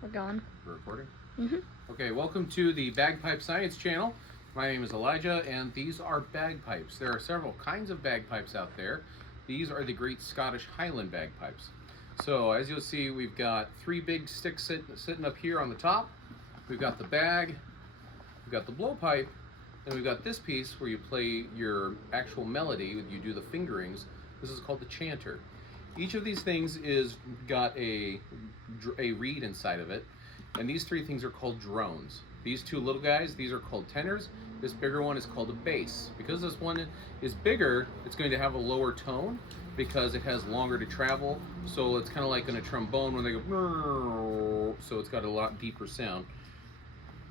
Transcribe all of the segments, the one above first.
We're going. We're recording? Mm-hmm. Okay, welcome to the Bagpipe Science Channel. My name is Elijah, and these are bagpipes. There are several kinds of bagpipes out there. These are the Great Scottish Highland bagpipes. So, as you'll see, we've got three big sticks sitting up here on the top. We've got the bag, we've got the blowpipe, and we've got this piece where you play your actual melody, you do the fingerings. This is called the chanter. Each of these things is got a reed inside of it, and these three things are called drones. These two little guys, these are called tenors. This bigger one is called a bass. Because this one is bigger, it's going to have a lower tone because it has longer to travel. So it's kind of like in a trombone when they go, so it's got a lot deeper sound.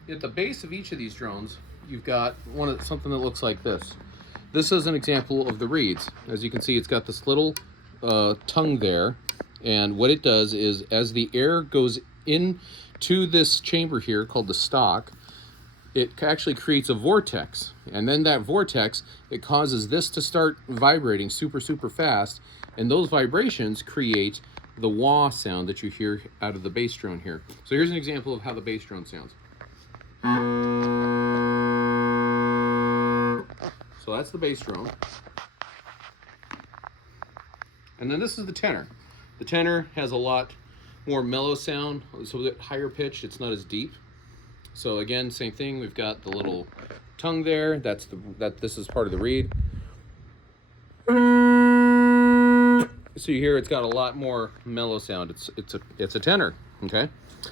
At the base of each of these drones, you've got something that looks like this. This is an example of the reeds. As you can see, it's got this little tongue there, and what it does is as the air goes into this chamber here called the stock, it actually creates a vortex, and then that vortex, it causes this to start vibrating super fast, and those vibrations create the wah sound that you hear out of the bass drone here. So here's an example of how the bass drone sounds. So that's the bass drone. And then this is the tenor. The tenor has a lot more mellow sound, so a bit higher pitched, it's not as deep. So again, same thing, we've got the little tongue there, this is part of the reed. So you hear it's got a lot more mellow sound. It's a tenor, okay?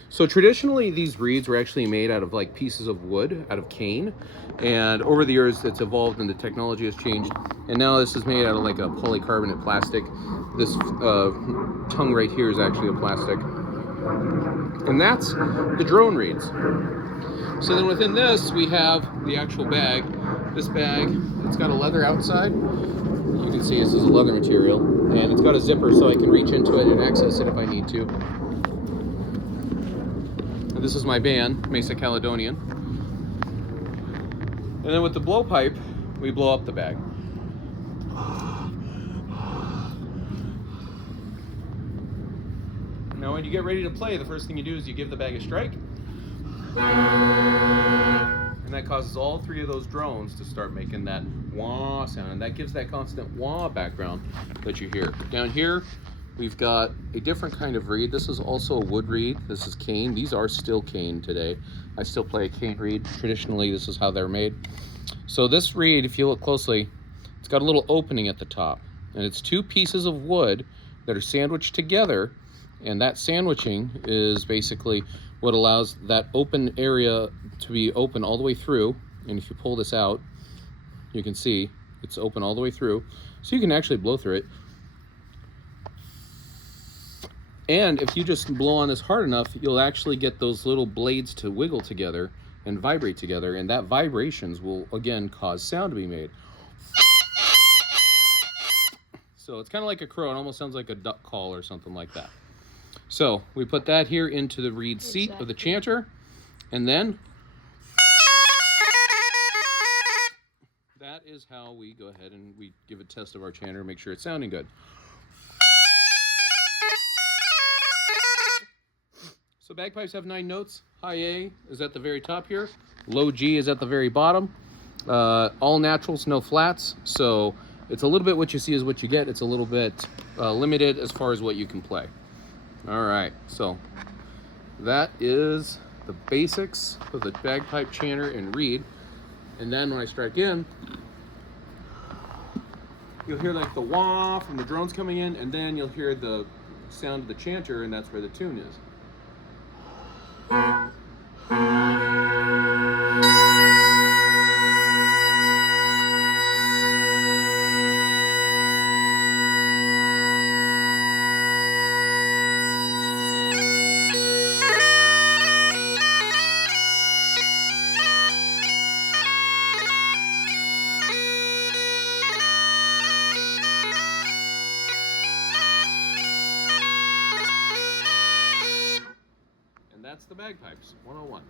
So traditionally these reeds were actually made out of like pieces of wood, out of cane, and over the years it's evolved and the technology has changed, and now this is made out of like a polycarbonate plastic. This tongue right here is actually a plastic, and that's the drone reeds. So then within this we have the actual bag. This bag, it's got a leather outside. You can see this is a leather material, and it's got a zipper so I can reach into it and access it if I need to. This is my band, Mesa Caledonian. And then with the blowpipe, we blow up the bag. Now when you get ready to play, the first thing you do is you give the bag a strike. And that causes all three of those drones to start making that wah sound. And that gives that constant wah background that you hear. Down here, we've got a different kind of reed. This is also a wood reed. This is cane. These are still cane today. I still play a cane reed. Traditionally, this is how they're made. So this reed, if you look closely, it's got a little opening at the top. And it's two pieces of wood that are sandwiched together. And that sandwiching is basically what allows that open area to be open all the way through. And if you pull this out, you can see it's open all the way through. So you can actually blow through it. And if you just blow on this hard enough, you'll actually get those little blades to wiggle together and vibrate together, and that vibrations will again cause sound to be made. So it's kind of like a crow. It almost sounds like a duck call or something like that. So we put that here into the reed seat of the chanter, and then that is how we go ahead and we give a test of our chanter and make sure it's sounding good. So bagpipes have 9 notes. High A is at the very top here. Low G is at the very bottom. All naturals, no flats. So it's a little bit what you see is what you get. It's a little bit limited as far as what you can play. All right, so that is the basics of the bagpipe, chanter, and reed. And then when I strike in, you'll hear like the wah from the drones coming in, and then you'll hear the sound of the chanter, and that's where the tune is. That's the Bagpipes 101.